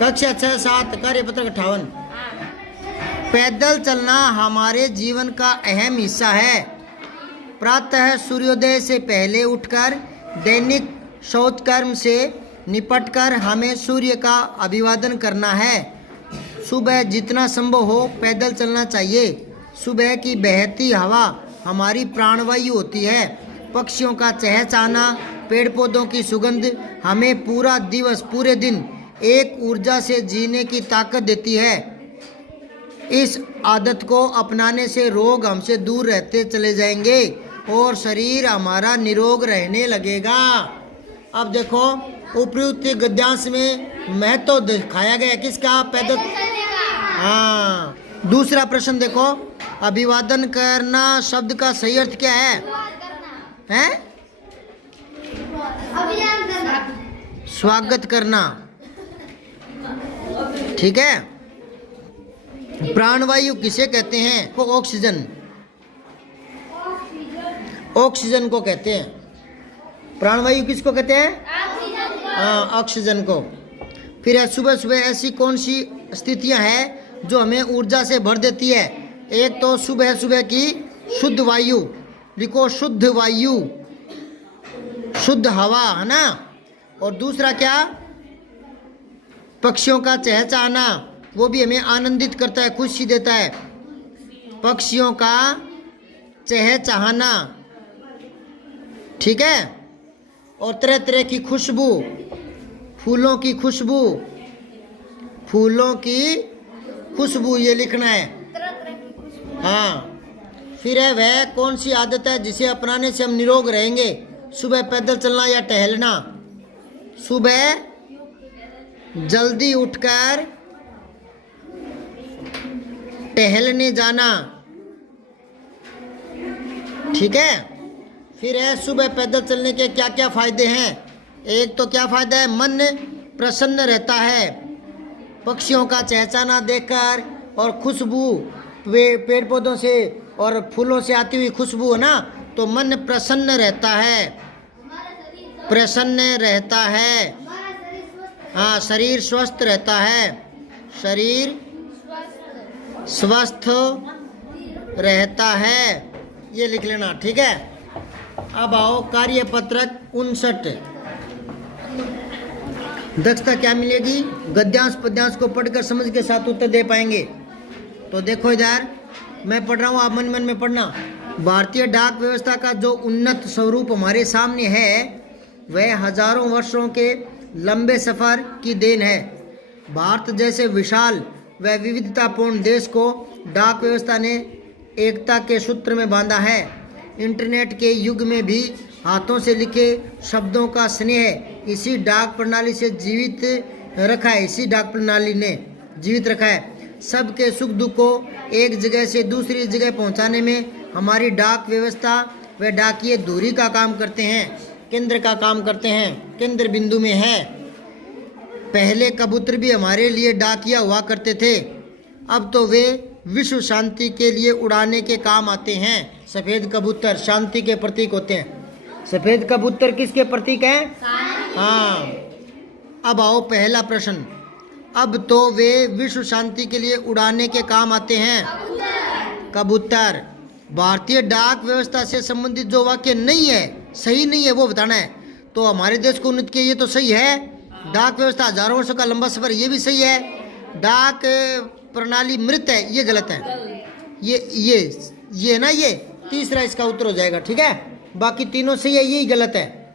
कक्षा 6-7 कार्यपत्र 58। पैदल चलना हमारे जीवन का अहम हिस्सा है। प्रातः सूर्योदय से पहले उठकर दैनिक शौच कर्म से निपटकर हमें सूर्य का अभिवादन करना है। सुबह जितना संभव हो पैदल चलना चाहिए। सुबह की बहती हवा हमारी प्राणवायु होती है। पक्षियों का चहचहाना, पेड़ पौधों की सुगंध हमें पूरा दिवस पूरे दिन एक ऊर्जा से जीने की ताकत देती है। इस आदत को अपनाने से रोग हमसे दूर रहते चले जाएंगे और शरीर हमारा निरोग रहने लगेगा। अब देखो उपयुक्त गद्यांश में महत्व दिखाया गया किसका? पैदल। हाँ, दूसरा प्रश्न देखो, अभिवादन करना शब्द का सही अर्थ क्या है? हैं? स्वागत करना, ठीक है। प्राणवायु किसे कहते हैं? को ऑक्सीजन, ऑक्सीजन को कहते हैं। प्राणवायु किसको कहते हैं? हाँ, ऑक्सीजन को। फिर है सुबह सुबह ऐसी कौन सी स्थितियां हैं जो हमें ऊर्जा से भर देती है? एक तो सुबह सुबह की शुद्ध वायु, लिखो शुद्ध वायु, शुद्ध हवा, है ना। और दूसरा क्या? पक्षियों का चहचहाना, वो भी हमें आनंदित करता है, खुशी देता है। पक्षियों का चहचहाना, ठीक है। और तरह तरह की खुशबू, फूलों की खुशबू, फूलों की खुशबू, ये लिखना है। हाँ, फिर है वह कौन सी आदत है जिसे अपनाने से हम निरोग रहेंगे? सुबह पैदल चलना या टहलना? सुबह जल्दी उठकर टहलने जाना, ठीक है। फिर है सुबह पैदल चलने के क्या क्या फायदे हैं? एक तो क्या फायदा है? मन प्रसन्न रहता है। पक्षियों का चहचहाना देखकर और खुशबू, पेड़ पौधों से और फूलों से आती हुई खुशबू, है ना, तो मन प्रसन्न रहता है, प्रसन्न रहता है। हाँ, शरीर स्वस्थ रहता है, शरीर स्वस्थ रहता है, ये लिख लेना, ठीक है। अब आओ कार्यपत्रक 59। दक्षता क्या मिलेगी? गद्यांश पद्यांश को पढ़कर समझ के साथ उत्तर दे पाएंगे। तो देखो इधर मैं पढ़ रहा हूँ, आप मन मन में पढ़ना। भारतीय डाक व्यवस्था का जो उन्नत स्वरूप हमारे सामने है वह हजारों वर्षों के लंबे सफर की देन है। भारत जैसे विशाल व विविधतापूर्ण देश को डाक व्यवस्था ने एकता के सूत्र में बांधा है। इंटरनेट के युग में भी हाथों से लिखे शब्दों का स्नेह इसी डाक प्रणाली से जीवित रखा है, इसी डाक प्रणाली ने जीवित रखा है। सबके सुख दुख को एक जगह से दूसरी जगह पहुंचाने में हमारी डाक व्यवस्था व डाकिये दूरी का काम करते हैं, केंद्र का काम करते हैं, केंद्र बिंदु में है। पहले कबूतर भी हमारे लिए डाकिया हुआ करते थे, अब तो वे विश्व शांति के लिए उड़ाने के काम आते हैं। सफ़ेद कबूतर शांति के प्रतीक होते हैं। सफ़ेद कबूतर किसके प्रतीक हैं? हाँ। अब आओ पहला प्रश्न, अब तो वे विश्व शांति के लिए उड़ाने के काम आते हैं कबूतर। भारतीय डाक व्यवस्था से संबंधित जो वाक्य नहीं है, सही नहीं है, वो बताना है। तो हमारे देश को उन्नत किया, ये तो सही है। डाक व्यवस्था हजारों वर्षों का लंबा सफर, ये भी सही है। डाक प्रणाली मृत है, ये गलत है। ये ना, ये तीसरा इसका उत्तर हो जाएगा, ठीक है। बाकी तीनों सही है, यही गलत है।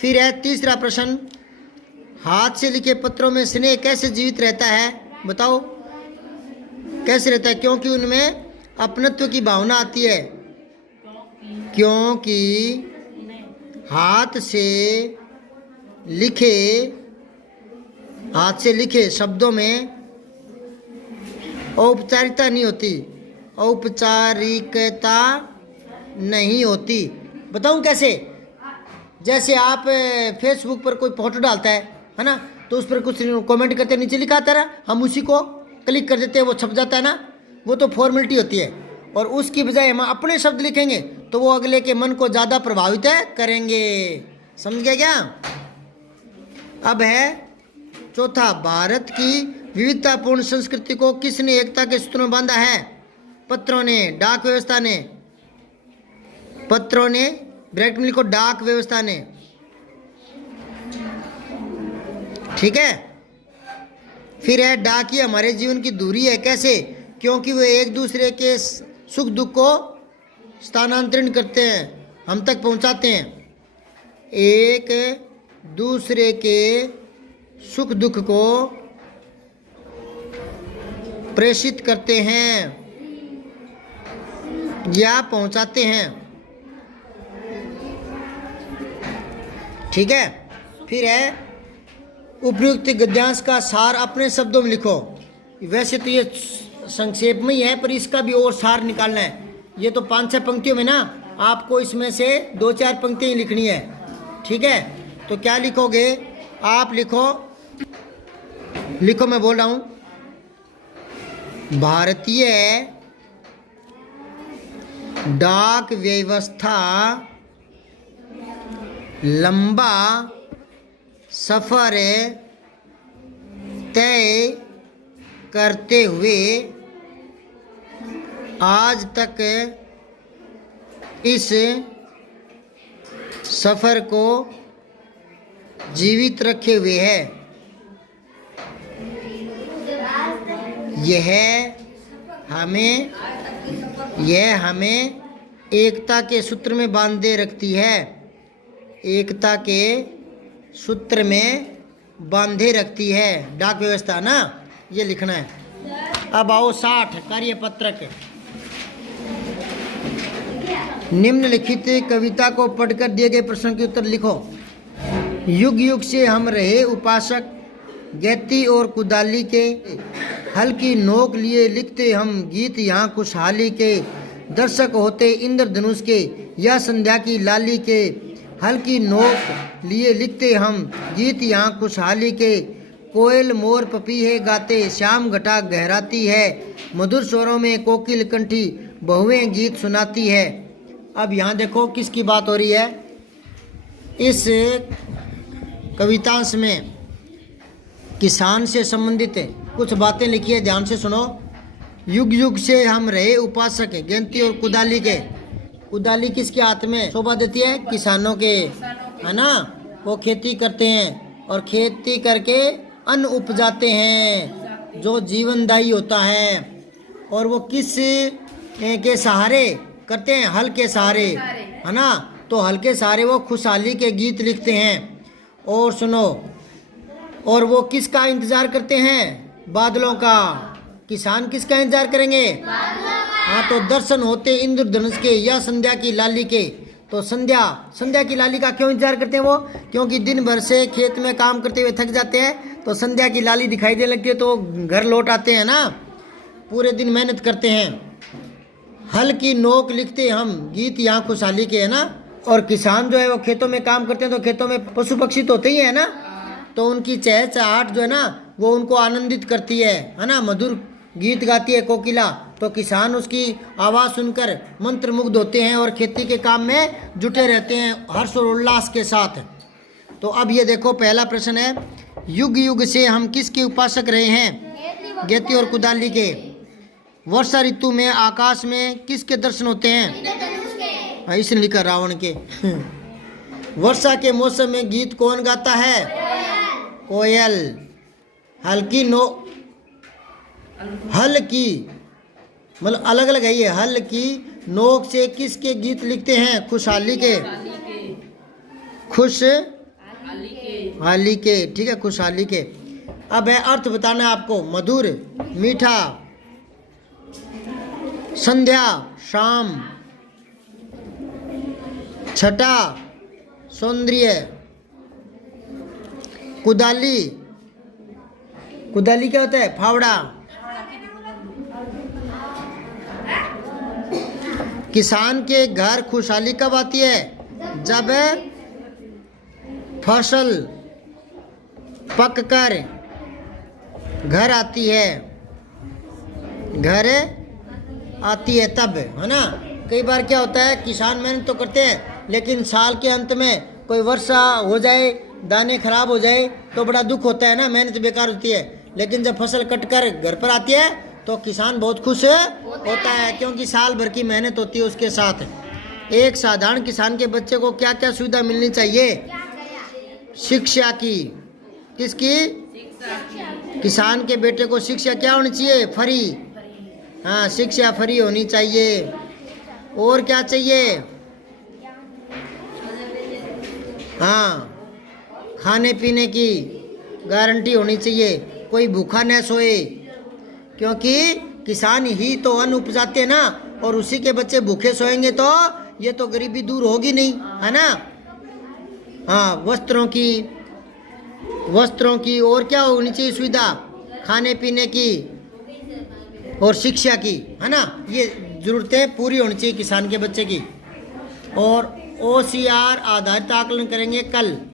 फिर है तीसरा प्रश्न, हाथ से लिखे पत्रों में स्नेह कैसे जीवित रहता है? बताओ कैसे रहता है? क्योंकि उनमें अपनत्व की भावना आती है। क्योंकि हाथ से लिखे शब्दों में औपचारिकता नहीं होती, औपचारिकता नहीं होती। बताऊं कैसे? जैसे आप फेसबुक पर कोई फोटो डालता है ना, तो उस पर कुछ कमेंट करते नीचे लिखा आता है, हम उसी को क्लिक कर देते हैं, वो छप जाता है ना, वो तो फॉर्मेलिटी होती है। और उसकी बजाय हम अपने शब्द लिखेंगे तो वो अगले के मन को ज़्यादा प्रभावित करेंगे। समझ गया क्या? अब है चौथा, भारत की विविधतापूर्ण संस्कृति को किसने एकता के सूत्र में बांधा है? पत्रों ने, डाक व्यवस्था ने, पत्रों ने, ब्रैकेट में लिखो डाक व्यवस्था ने। ठीक है। फिर है डाकिया हमारे जीवन की धुरी है। कैसे? क्योंकि वे एक दूसरे के सुख दुख को स्थानांतरण करते हैं, हम तक पहुंचाते हैं। एक दूसरे के सुख दुख को प्रेषित करते हैं या पहुंचाते हैं। ठीक है। फिर है उपयुक्त गद्यांश का सार अपने शब्दों में लिखो। वैसे तो ये संक्षेप में ही है, पर इसका भी और सार निकालना है। ये तो 5-6 पंक्तियों में ना, आपको इसमें से 2-4 पंक्तियां लिखनी है। ठीक है। तो क्या लिखोगे आप? लिखो मैं बोल रहा हूं। भारतीय डाक व्यवस्था लंबा सफर तय करते हुए आज तक इस सफर को जीवित रखे हुए है। यह हमें एकता के सूत्र में बांधे रखती है। एकता के सूत्र में बांधे रखती है डाक व्यवस्था ना, ये लिखना है। अब आओ 60 कार्यपत्रक। निम्नलिखित कविता को पढ़कर दिए गए प्रश्न के उत्तर लिखो। युग युग से हम रहे उपासक, गैती और कुदाली के, हल की नोक लिए लिखते हम गीत यहाँ खुशहाली के, दर्शक होते इंद्रधनुष के या संध्या की लाली के, हल की नोक लिए लिखते हम गीत यहाँ खुशहाली के, कोयल मोर पपीहे गाते श्याम घटा गहराती है, मधुर स्वरों में कोकिल कंठी बहुएं गीत सुनाती है। अब यहाँ देखो किसकी बात हो रही है। इस कवितांश में किसान से संबंधित कुछ बातें लिखी है, ध्यान से सुनो। युग युग से हम रहे उपासक, गेंती और कुदाली के। कुदाली किसके हाथ में शोभा देती है? किसानों के, है ना। वो खेती करते हैं और खेती करके अन्न उपजाते हैं जो जीवनदायी होता है। और वो किस के सहारे करते हैं? हल के सहारे, है ना। तो हल के सहारे वो खुशहाली के गीत लिखते हैं। और सुनो, और वो किसका इंतजार करते हैं? बादलों का। किसान किसका इंतजार करेंगे? हाँ, तो दर्शन होते इंद्रधनुष के या संध्या की लाली के। तो संध्या की लाली का क्यों इंतजार करते हैं वो? क्योंकि दिन भर से खेत में काम करते हुए थक जाते हैं, तो संध्या की लाली दिखाई देने लगती है, तो घर लौट आते हैं ना, पूरे दिन मेहनत करते हैं। हल की नोक लिखते हम गीत यहाँ खुशहाली के, है ना। और किसान जो है वो खेतों में काम करते हैं, तो खेतों में पशु पक्षी तो होते ही है ना, तो उनकी चहचहाट जो है ना वो उनको आनंदित करती है ना। मधुर गीत गाती है कोकिला, तो किसान उसकी आवाज़ सुनकर मंत्रमुग्ध होते हैं और खेती के काम में जुटे रहते हैं हर्ष और उल्लास के साथ। तो अब ये देखो, पहला प्रश्न है, युग युग से हम किसके उपासक रहे हैं? गेती और कुदाली के। वर्षा ऋतु में आकाश में किसके दर्शन होते हैं? इसने लिखा रावण के। वर्षा के मौसम में गीत कौन गाता है? कोयल। हल की मतलब अलग अलग है ये। हल की नोक से किसके गीत लिखते हैं? खुशहाली के। खुशहाली के, ठीक है, खुशहाली के। अब है अर्थ बताना है आपको। मधुर, मीठा, संध्या, शाम, छटा, सौंदर्य, कुदाली। कुदाली क्या होता है? फावड़ा। किसान के घर खुशहाली कब आती है? जब फसल पककर घर आती है, घर आती है तब, है ना। कई बार क्या होता है, किसान मेहनत तो करते हैं, लेकिन साल के अंत में कोई वर्षा हो जाए दाने खराब हो जाए तो बड़ा दुख होता है ना, मेहनत बेकार होती है। लेकिन जब फसल कटकर घर पर आती है तो किसान बहुत खुश होता है, क्योंकि साल भर की मेहनत होती है उसके साथ। एक साधारण किसान के बच्चे को क्या क्या सुविधा मिलनी चाहिए? शिक्षा की। किसकी? किसान के बेटे को शिक्षा क्या होनी चाहिए? फ्री। हाँ, शिक्षा फ्री होनी चाहिए। और क्या चाहिए? हाँ, खाने पीने की गारंटी होनी चाहिए, कोई भूखा न सोए, क्योंकि किसान ही तो अन्न उपजाते हैं ना, और उसी के बच्चे भूखे सोएंगे तो ये तो गरीबी दूर होगी नहीं, है ना। हाँ, वस्त्रों की और क्या होनी चाहिए सुविधा? खाने पीने की और शिक्षा की, है ना। ये जरूरतें पूरी होनी चाहिए किसान के बच्चे की। और OCR आधारित आकलन करेंगे कल।